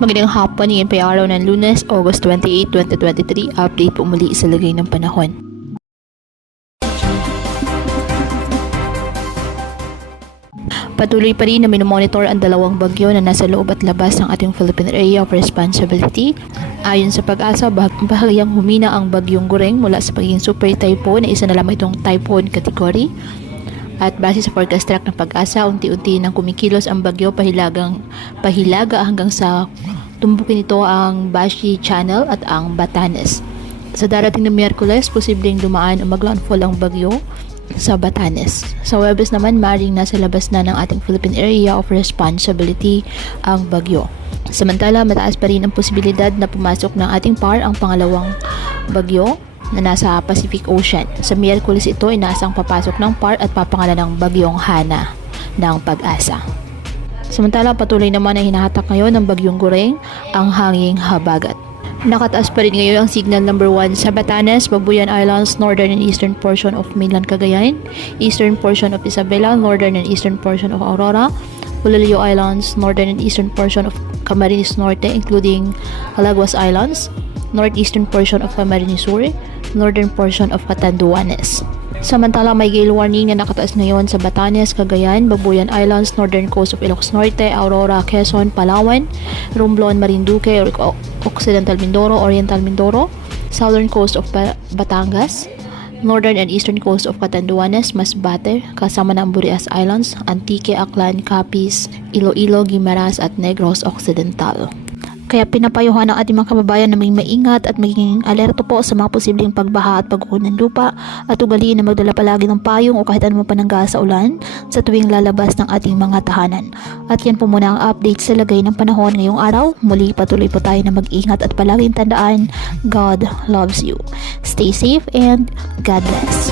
Magandang hapon, ngayon pa yung araw ng Lunes, August 28, 2023. Update po muli sa lagay ng panahon. Patuloy pa rin na minomonitor ang dalawang bagyo na nasa loob at labas ng ating Philippine Area of Responsibility. Ayon sa Pag-asa, bahagyang humina ang bagyong Gureng mula sa pagiging super typhoon na isa na lamang itong typhoon category. At base sa forecast track ng Pag-asa, unti-unti nang kumikilos ang bagyo pahilaga hanggang sa tumbukin nito ang Bashi Channel at ang Batanes. Sa darating na Miyerkules, posibleng dumaan o maglandfall ang bagyo sa Batanes. Sa Huwebes naman, maaaring nasa labas na ng ating Philippine Area of Responsibility ang bagyo. Samantala, mataas pa rin ang posibilidad na pumasok ng ating PAR ang pangalawang bagyo na nasa Pacific Ocean. Sa Miyerkules ito, inaasang papasok ng PAR at papangalan ng bagyong Hana ng Pag-asa. Samantala, patuloy naman na hinahatak ngayon ng bagyong Gureng ang hanging habagat. Nakataas pa rin ngayon ang signal number 1 sa Batanes, Babuyan Islands, northern and eastern portion of mainland Cagayan, eastern portion of Isabela, northern and eastern portion of Aurora, Polillo Islands, northern and eastern portion of Camarines Norte including Calaguas Islands, northeastern portion of Camarines Sur, northern portion of Catanduanes. Samantala, may gale warning na nakataas ngayon sa Batanes, Cagayan, Babuyan Islands, northern coast of Ilocos Norte, Aurora, Quezon, Palawan, Romblon, Marinduque, Occidental Mindoro, Oriental Mindoro, southern coast of Batangas, northern and eastern coast of Catanduanes, Masbate, kasama ng Burias Islands, Antique, Aklan, Capiz, Iloilo, Guimaras at Negros Occidental. Kaya pinapayuhan ng ating mga kababayan na may maingat at maging alerto po sa mga posibleng pagbaha at pagguho ng lupa at ugaliin na magdala palagi ng payong o kahit anumang panangga sa ulan sa tuwing lalabas ng ating mga tahanan. At yan po muna ang update sa lagay ng panahon ngayong araw. Muli patuloy po tayo na mag-ingat at palaging tandaan, God loves you. Stay safe and God bless.